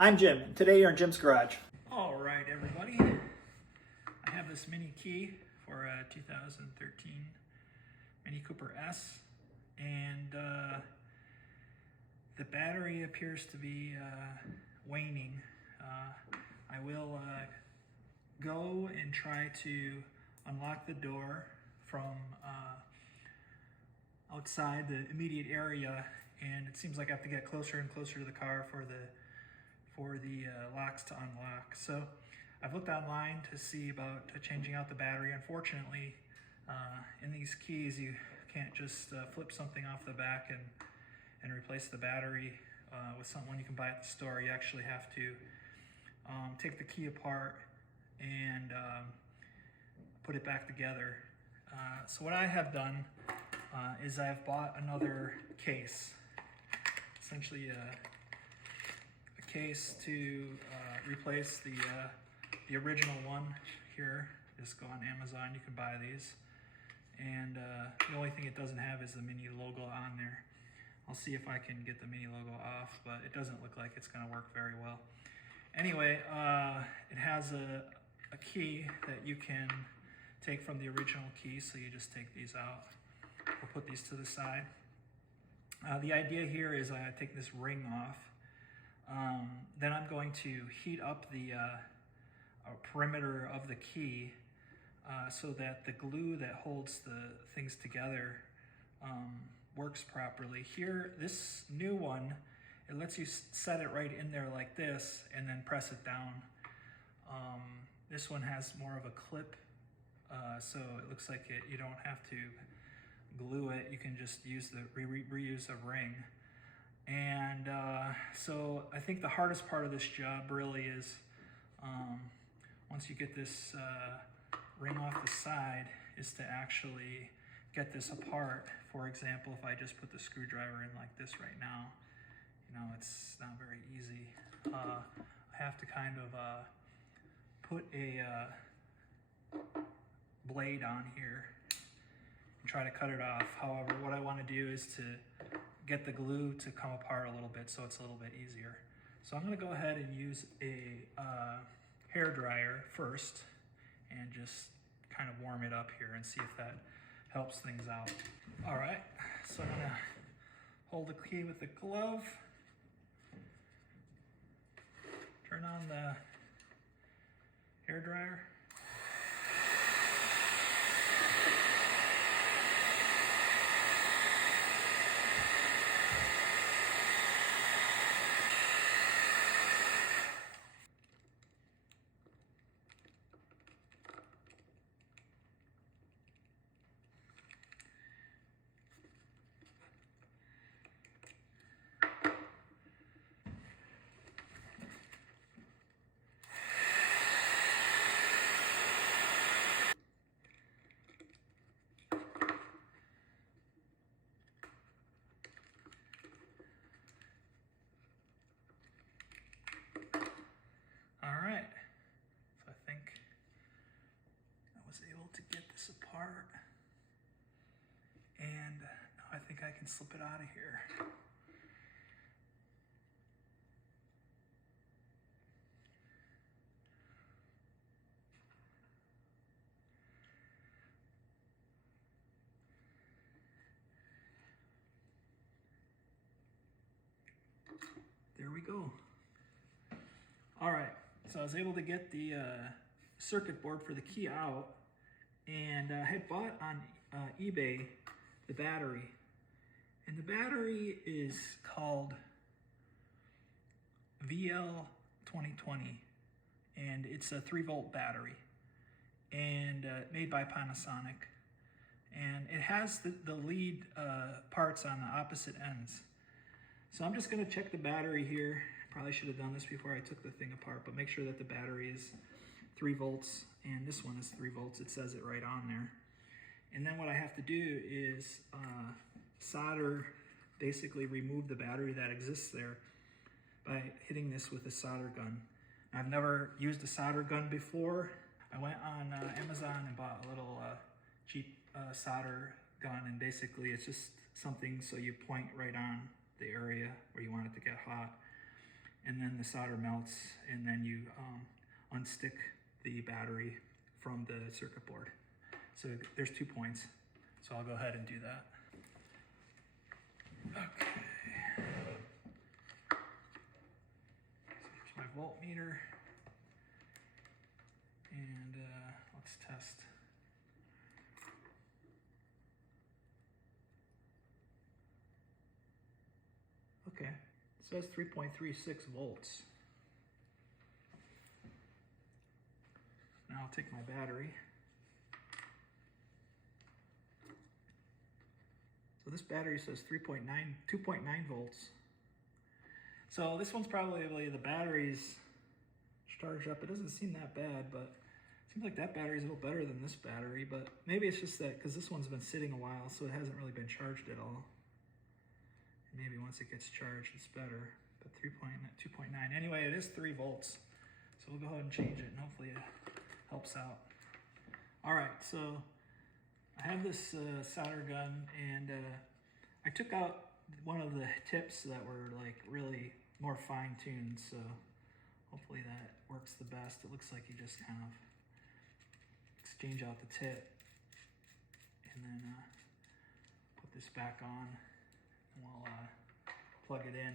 I'm Jim, and today you're in Jim's Garage. All right, everybody. I have this mini key for a 2013 Mini Cooper S, and the battery appears to be waning. I will go and try to unlock the door from outside the immediate area, and it seems like I have to get closer and closer to the car for the locks to unlock. So I've looked online to see about changing out the battery. Unfortunately, in these keys, you can't just flip something off the back and replace the battery with someone you can buy at the store. You actually have to take the key apart and put it back together. So what I have done is I've bought another case, essentially a case to replace the original one here. Just go on Amazon, you can buy these. And the only thing it doesn't have is the Mini logo on there. I'll see if I can get the Mini logo off, but it doesn't look like it's gonna work very well. Anyway, it has a key that you can take from the original key, so you just take these out. We'll put these to the side. The idea here is I take this ring off. Then I'm going to heat up the perimeter of the key so that the glue that holds the things together works properly. Here, this new one, it lets you set it right in there like this and then press it down. This one has more of a clip, so it looks like you don't have to glue it. You can just use the reuse a ring. And so I think the hardest part of this job really is once you get this ring off the side, is to actually get this apart. For example, if I just put the screwdriver in like this right now, you know, it's not very easy. I have to kind of put a blade on here and try to cut it off. However, what I want to do is to get the glue to come apart a little bit so it's a little bit easier. So I'm going to go ahead and use a hair dryer first and just kind of warm it up here and see if that helps things out. All right, so I'm going to hold the key with the glove, turn on the hair dryer. All right, so I think I was able to get this apart, and now I think I can slip it out of here. There we go. All right, so I was able to get the circuit board for the key out, and I had bought on eBay the battery. And the battery is called VL2020, and it's a 3-volt battery, and made by Panasonic. And it has the lead parts on the opposite ends. So I'm just gonna check the battery here. Probably should have done this before I took the thing apart, but make sure that the battery is 3 volts, and this one is 3 volts. It says it right on there. And then what I have to do is solder, basically remove the battery that exists there by hitting this with a solder gun. Now, I've never used a solder gun before. I went on Amazon and bought a little cheap solder gun, and basically it's just something so you point right on the area where you want it to get hot. and then the solder melts, and then you unstick the battery from the circuit board. So there's 2 points. So I'll go ahead and do that. Okay. So here's my voltmeter. And let's test. Okay, it says 3.36 volts. Now I'll take my battery. So this battery says 2.9 volts. So this one's probably the battery's charged up. It doesn't seem that bad, but it seems like that battery's a little better than this battery, but maybe it's just that because this one's been sitting a while, so it hasn't really been charged at all. Maybe once it gets charged, it's better. But 2.9. Anyway, it is 3 volts. So we'll go ahead and change it, and hopefully it helps out. All right, so I have this solder gun, and I took out one of the tips that were like really more fine-tuned, so hopefully that works the best. It looks like you just kind of exchange out the tip and then put this back on, and we'll plug it in.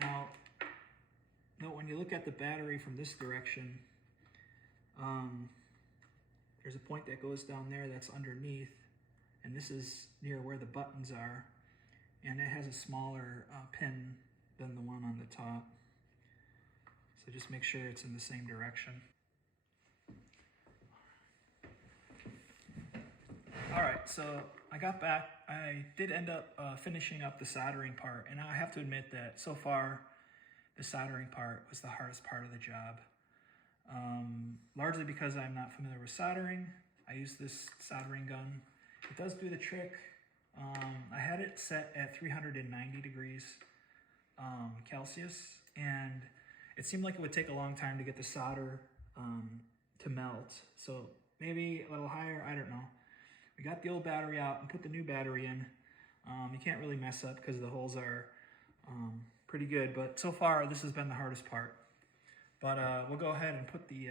Now, note when you look at the battery from this direction, there's a point that goes down there that's underneath, and this is near where the buttons are, and it has a smaller pin than the one on the top. So just make sure it's in the same direction. All right, so I got back. I did end up finishing up the soldering part, and I have to admit that so far the soldering part was the hardest part of the job. Largely because I'm not familiar with soldering. I use this soldering gun. It does do the trick. I had it set at 390 degrees Celsius, and it seemed like it would take a long time to get the solder to melt. So maybe a little higher, I don't know. We got the old battery out and put the new battery in. You can't really mess up because the holes are pretty good, but so far this has been the hardest part. But we'll go ahead and put the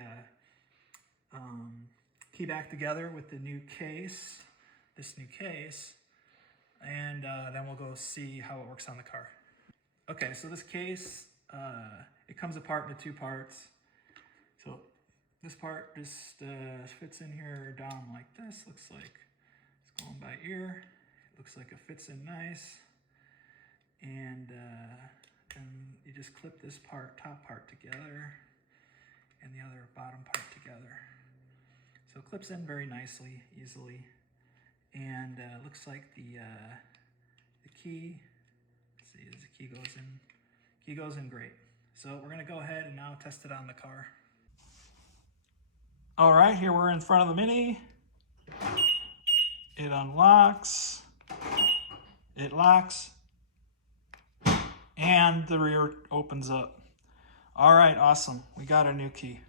key back together with the new case, this new case, and then we'll go see how it works on the car. Okay, so this case, it comes apart into 2 parts. So this part just fits in here down like this. Looks like it's going by ear. It looks like it fits in nice. And you just clip this top part together, and the other bottom part together. So it clips in very nicely, easily. And looks like the key, let's see, as the key goes in great. So we're gonna go ahead and now test it on the car. All right, here we're in front of the Mini. It unlocks, it locks, and the rear opens up. All right, awesome. We got a new key.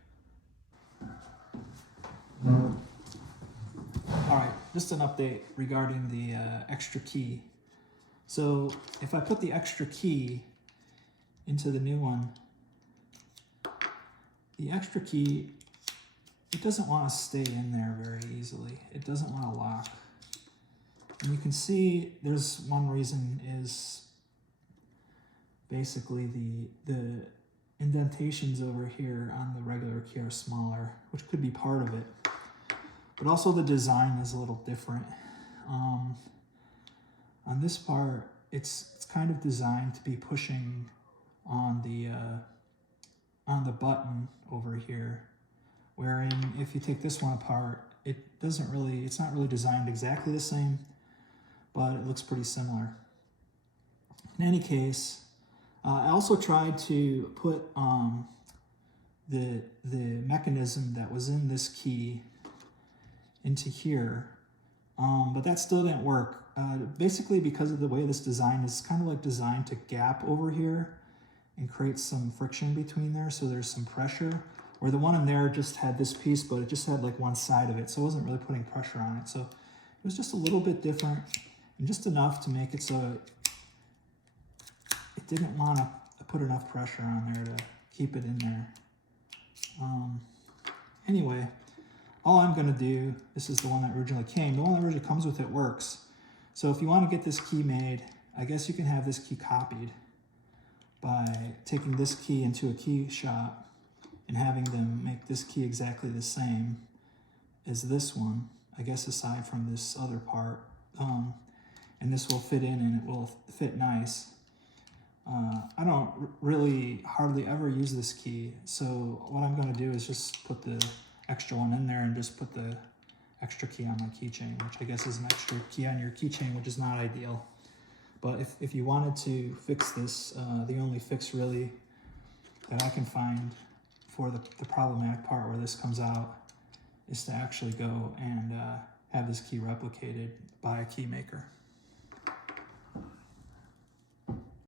All right, just an update regarding the extra key. So if I put the extra key into the new one, the extra key, it doesn't want to stay in there very easily. It doesn't want to lock. And you can see there's one reason is basically the indentations over here on the regular key are smaller, which could be part of it. But also the design is a little different. On this part, it's kind of designed to be pushing on the button over here. Wherein if you take this one apart, it's not really designed exactly the same, but it looks pretty similar. In any case, I also tried to put the mechanism that was in this key into here, but that still didn't work. Basically because of the way this design is kind of like designed to gap over here and create some friction between there, so there's some pressure, where the one in there just had this piece, but it just had like one side of it, so it wasn't really putting pressure on it. So it was just a little bit different, and just enough to make it so it didn't want to put enough pressure on there to keep it in there. Anyway, all I'm going to do, this is the one that originally came. The one that originally comes with it works. So if you want to get this key made, I guess you can have this key copied by taking this key into a key shop and having them make this key exactly the same as this one, I guess aside from this other part. And this will fit in and it will fit nice. I don't really hardly ever use this key, so what I'm going to do is just put the extra one in there and just put the extra key on my keychain, which I guess is an extra key on your keychain, which is not ideal. But if you wanted to fix this, the only fix really that I can find for the problematic part where this comes out is to actually go and have this key replicated by a key maker.